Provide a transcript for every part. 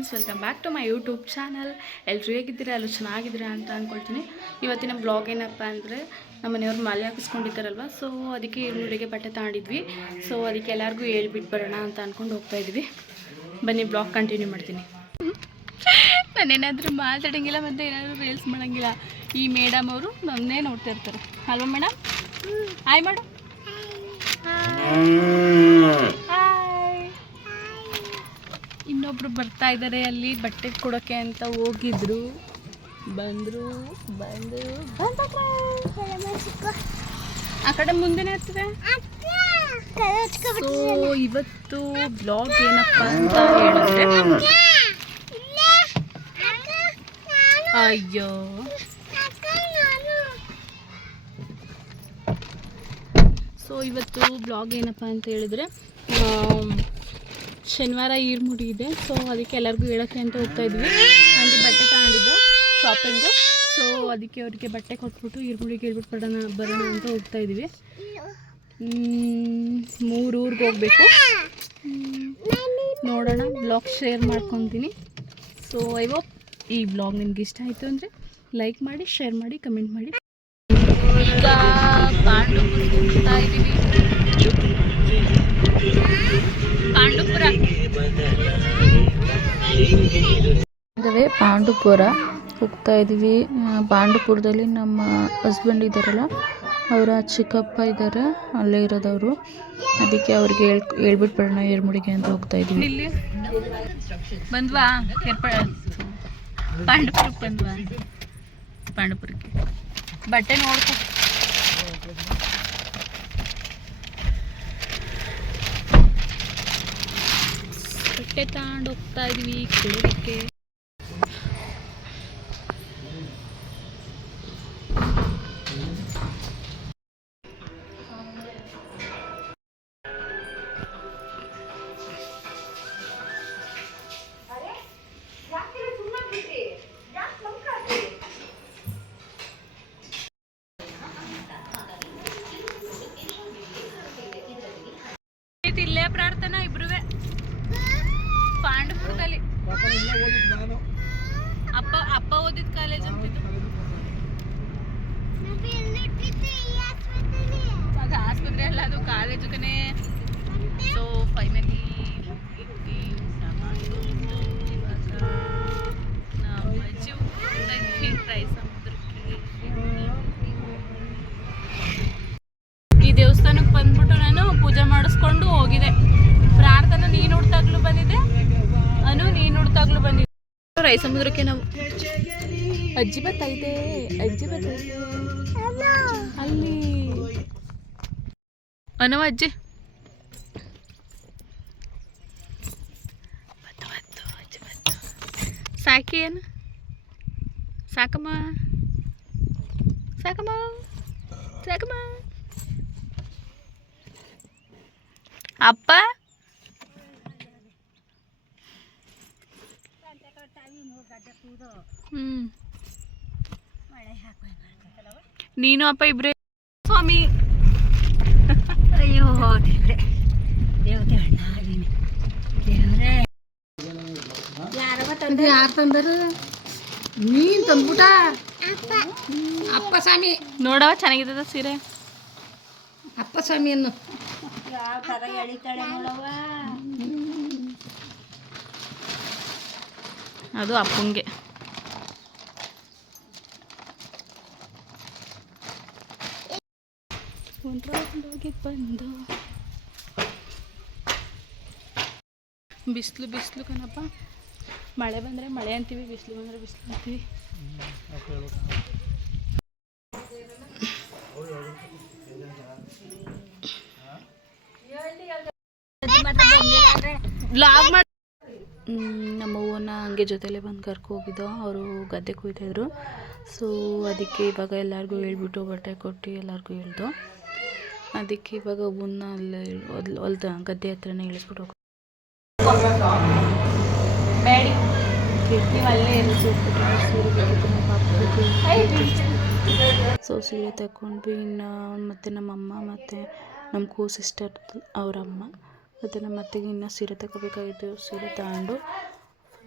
Friends welcome back to my YouTube channel ಎಲ್ಲರೂ ಹೇಗಿದ್ದೀರಾ? ಎಲ್ಲರೂ ಚೆನ್ನಾಗಿದ್ದೀರಾ ಅಂತ ಅಂದ್ಕೊಳ್ತೀನಿ ಇವತ್ತಿನ ಬ್ಲಾಗ್ ಏನಪ್ಪ ಅಂದರೆ, ನಮ್ಮ ಮನೆಯವ್ರು ಮಾಲೆ ಹಾಕಿಸ್ಕೊಂಡಿದ್ದಾರಲ್ವ? ಸೊ ಅದಕ್ಕೆ ಈರುಳ್ಳಿಗೆ ಬಟ್ಟೆ ತಗೊಂಡಿದ್ವಿ ಸೊ ಅದಕ್ಕೆ ಎಲ್ಲರಿಗೂ ಹೇಳ್ಬಿಟ್ಟು ಬರೋಣ ಅಂತ ಅಂದ್ಕೊಂಡು ಹೋಗ್ತಾ ಇದ್ವಿ ಬನ್ನಿ ಬ್ಲಾಗ್ ಕಂಟಿನ್ಯೂ ಮಾಡ್ತೀನಿ. ನಾನೇನಾದರೂ ಮಾತಾಡೋಂಗಿಲ್ಲ, ಮತ್ತು ಏನಾದರೂ ರೀಲ್ಸ್ ಮಾಡೋಂಗಿಲ್ಲ. ಈ ಮೇಡಮ್ ಅವರು ನನ್ನೇ ನೋಡ್ತಾ ಇರ್ತಾರೆ. ಅಲ್ವಾ ಮೇಡಮ್ ಹಾಯ್ ಮೇಡಮ್ ಇನ್ನೊಬ್ರು ಬರ್ತಾ ಇದ್ದಾರೆ ಅಲ್ಲಿ ಬಟ್ಟೆ ಕೊಡೋಕೆ ಅಂತ ಹೋಗಿದ್ರು. ಬಂದರು ಬಂದರು ಆ ಕಡೆ ಮುಂದೆನೇ ಇರ್ತದೆ? ಸೊ ಇವತ್ತು ಬ್ಲಾಗ್ ಏನಪ್ಪ ಅಂತ ಹೇಳಿದ್ರೆ? ಅಯ್ಯೋ. ಸೊ ಇವತ್ತು ಬ್ಲಾಗ್ ಏನಪ್ಪ ಅಂತ ಹೇಳಿದ್ರೆ ಆಮ್, ಈರ್ ಮುಡಿ ಇದೆ. ಸೊ ಅದಕ್ಕೆ ಎಲ್ಲರಿಗೂ ಹೇಳೋಕ್ಕೆ ಅಂತ ಹೋಗ್ತಾ ಇದ್ವಿ. ಹಂಗೆ ಬಟ್ಟೆ ತಗೊಂಡಿದ್ದು ಶಾಪಿಂಗು ಸೊ ಅದಕ್ಕೆ ಅವರಿಗೆ ಬಟ್ಟೆ ಕೊಟ್ಬಿಟ್ಟು ಈರ್ಮುಡಿಗೆ ಹೇಳ್ಬಿಟ್ಟು ಬರೋಣ ಬರೋಣ ಅಂತ ಹೋಗ್ತಾ ಇದ್ವಿ. ಮೂರು ಊರಿಗೆ ಹೋಗ್ಬೇಕು. ನೋಡೋಣ ಬ್ಲಾಗ್ ಶೇರ್ ಮಾಡ್ಕೊತೀನಿ. ಸೊ ಐ ಹೋಪ್ ಈ ಬ್ಲಾಗ್ ನಿಮ್ಗೆ ಇಷ್ಟ ಆಯಿತು ಅಂದರೆ ಲೈಕ್ ಮಾಡಿ ಶೇರ್ ಮಾಡಿ ಕಮೆಂಟ್ ಮಾಡಿ. ಹೋಗ್ತಾ ಇದ್ವಿ ಆ, ಪಾಂಡುಪುರದಲ್ಲಿ ನಮ್ಮ ಹಸ್ಬೆಂಡ್ ಇದ್ದಾರಲ್ಲ ಅವರ ಚಿಕ್ಕಪ್ಪ ಇದ್ದಾರೆ ಅಲ್ಲೇ ಇರೋದವರು. ಅದಕ್ಕೆ ಅವ್ರಿಗೆ ಹೇಳ್ ಹೇಳ್ಬಿಟ್ಟು ಏರ್ಮುಡಿಗೆ ಅಂತ ಹೋಗ್ತಾ ಇದ್ವಿ ಬಟ್ಟೆ ನೋಡ್ಕೊ. ಬಟ್ಟೆ ತಗೊಂಡು ಹೋಗ್ತಾ ಇದೀವಿ ಕೊಡೋದಕ್ಕೆ ಪ್ರಾರ್ಥನಾ ಇಬ್ರುವೆ. ಪಾಂಡಪುರದಲ್ಲಿ ಅಪ್ಪ ಅಪ್ಪ ಓದಿದ ಕಾಲೇಜ್ ಅಂತಿದ್ದು ಅದು ಆಸ್ಪತ್ರೆ ಅಲ್ಲ, ಅದು ಕಾಲೇಜು ಕನೇ ಸೊ ಫೈನಲಿ ನೀನು ಬಂದಿ ರೈ ಸಮುದ್ರಕ್ಕೆ ನಾವು ಅಜ್ಜಿ ಬತ್ತೈತೆ ಅಜ್ಜಿ ಬತ್ತೈತೆ ಅಲ್ಲಿ. ಅನವ ಅಜ್ಜಿ. ಬತ್ತು, ಬತ್ತು, ಅಜ್ಜಿ ಬತ್ತು. ಸಾಕಿ ಏನು? ಸಾಕಮ್ಮ. ಸಾಕಮ್ಮ. ಸಾಕಮ್ಮ. ಅಪ್ಪ. ನೀನು ಅಪ್ಪ ಇಬ್ರೇ ಸ್ವಾಮಿ. ಅಯ್ಯೋ ದೇವ್ರೆ. ದೇವತೆ ದೇವ್ರೆ. ಯಾರವ ತಂದು? ಯಾರು ತಂದರು? ನೀನ್ ತಂದ್ಬಿಟ ಅಪ್ಪ. ಸ್ವಾಮಿ. ನೋಡವ ಚೆನ್ನಾಗಿದೆ ಸೀರೆ. ಅಪ್ಪ ಸ್ವಾಮಿಯನ್ನು. ಯಾವ ಥರ ಎಳಿತಾಳೆ ನೋಡವ್ವ? ಅದು ಅಪ್ಪಂಗೆ. ಬಂದು ಬಿಸಿಲು ಬಿಸಿಲು ಕಣಪ್ಪ. ಮಳೆ ಬಂದರೆ ಮಳೆ ಅಂತೀವಿ, ಬಿಸಿಲು ಬಂದರೆ ಬಿಸಿಲು ಅಂತೀವಿ. ಬ್ಲಾಗ್ ಮಾಡಿ. ಹಂಗೆ ಜೊತೆಲೇ ಬಂದು ಕರ್ಕೊ ಹೋಗಿದ್ದೋ ಅವರು ಗದ್ದೆ ಕೊಯ್ತಾಯಿದ್ರು ಸೊ ಅದಕ್ಕೆ ಇವಾಗ ಎಲ್ಲರಿಗೂ ಹೇಳ್ಬಿಟ್ಟು ಬಟ್ಟೆ ಕೊಟ್ಟು ಎಲ್ಲರಿಗೂ ಹೇಳ್ದು. ಅದಕ್ಕೆ ಇವಾಗ ಹುನ್ನ ಅಲ್ಲೇ ಹೊಲ್ ಹೊಲ್ದ ಗದ್ದೆ ಹತ್ರನೇ ಇಳಿಸ್ಬಿಟ್ಟು ಸೊ ಸೀರೆ ತಗೊಂಡ್ವಿ ಇನ್ನು ಮತ್ತು ನಮ್ಮಮ್ಮ ಮತ್ತು ನಮ್ಮ ಕೂ ಸಿಸ್ಟರ್ ಅವರಮ್ಮ ಮತ್ತು ನಮ್ಮ ಅತ್ತೆಗೆ ಇನ್ನೂ ಸೀರೆ ತಗೋಬೇಕಾಗಿತ್ತು ಸೀರೆ ತಗೊಂಡು.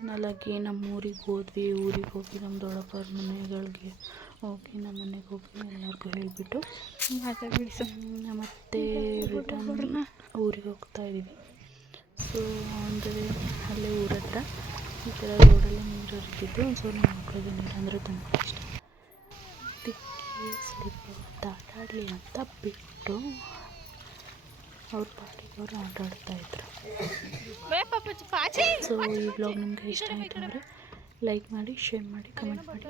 ಫೈನಲಾಗಿ ನಮ್ಮ ಊರಿಗೆ ಹೋದ್ವಿ ಊರಿಗೆ ಹೋಗಿ ನಮ್ಮ ದೊಡ್ಡಪ್ಪರ ಮನೆಗಳಿಗೆ ಹೋಗಿ ನಮ್ಮ ಮನೆಗೆ ಹೋಗಿ ಎಲ್ಲರಿಗೂ ಹೇಳಿಬಿಟ್ಟು ಮತ್ತೆ ರಿಟರ್ನ್ ಊರಿಗೆ ಹೋಗ್ತಾ ಇದ್ದೀವಿ ಸೊ ಅಂದರೆ ಅಲ್ಲೇ ಊರ ಹತ್ರ ಈ ಥರ ರೋಡಲ್ಲಿ ನೀರು ಹರಿತಿದ್ದು ಸೊ ನಮ್ಮ ಮಕ್ಕಳಿಗೆ ನೀರು ಅಂದರೆ ತುಂಬ ಇಷ್ಟ. ಅದಕ್ಕೆ ಸ್ವಲ್ಪ ಹೊತ್ತು ಆಟ ಆಡಲಿ ಅಂತ ಬಿಟ್ಟು ಅವ್ರ ಪಾಟಿಗೆ ಅವರು ಆಟ ಆಡ್ತಾ ಇದ್ರು ಸೊ ಈ ಬ್ಲಾಗ್ ನಿಮಗೆ ಇಷ್ಟ ಆಯಿತು ಅಂದರೆ ಲೈಕ್ ಮಾಡಿ ಶೇರ್ ಮಾಡಿ ಕಮೆಂಟ್ ಮಾಡಿ.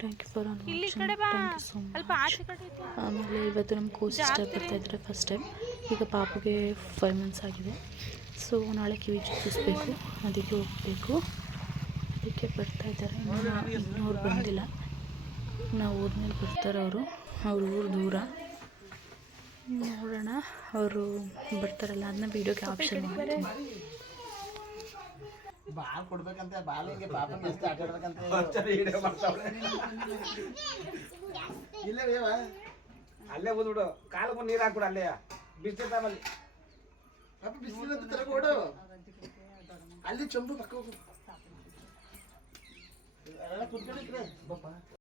Thank you for all thank you so much ಆಮೇಲೆ ಇವತ್ತು ನಮ್ಮ ಕೋಸ್ ಸಿಸ್ಟರ್ ಬರ್ತಾ ಇದ್ದಾರೆ ಫಸ್ಟ್ ಟೈಮ್ ಈಗ ಪಾಪುಗೆ ಫೈವ್ ಮಂತ್ಸ್ ಆಗಿದೆ. ಸೊ ನಾಳೆ ಕಿವಿ ಚುಚ್ಚಿಸ್ಬೇಕು. ಅದಕ್ಕೆ ಹೋಗಬೇಕು. ಅದಕ್ಕೆ ಬರ್ತಾ ಇದ್ದಾರೆ. ಇನ್ನೂ ಇನ್ನೂ ಅವ್ರು ಬಂದಿಲ್ಲ. ನಾವು ಹೋದ್ಮೇಲೆ ಬರ್ತಾರೆ ಅವರು. ಅವ್ರ ಊರು ದೂರ. ನೋಡೋಣ. ಅವರು ಬರ್ತಾರಲ್ಲ ಅದನ್ನ ವೀಡಿಯೋಗೆ ಆಪ್ಷನ್ ಮಾಡ್ತೀನಿ ಬಾಲ್ ಕೊಡ್ಬೇಕಂತ ಬಾಲ್ ಹಿಂಗೆ ಪಾಪಂಗೆ ಎಷ್ಟು ಆಟ ಆಡ್ಬೇಕಂತೆ ಇಲ್ಲ ಬೇವ. ಅಲ್ಲೇ ಬಂದ್ಬಿಡು ಕಾಲು ನೀರು ಹಾಕ್ಬಿಡು ಅಲ್ಲೇ. ಪಾಪ ಬಿಸಿಲು ಅಂತ ತರ ಕೊಡು. ಅಲ್ಲಿ ಚಂಬು ಪಕ್ಕ ಹೋಗು. ಕುತ್ಕೊಂಡಿದ್ರೆ ಕುತ್ಕೊಂಡಿದ್ರೆ.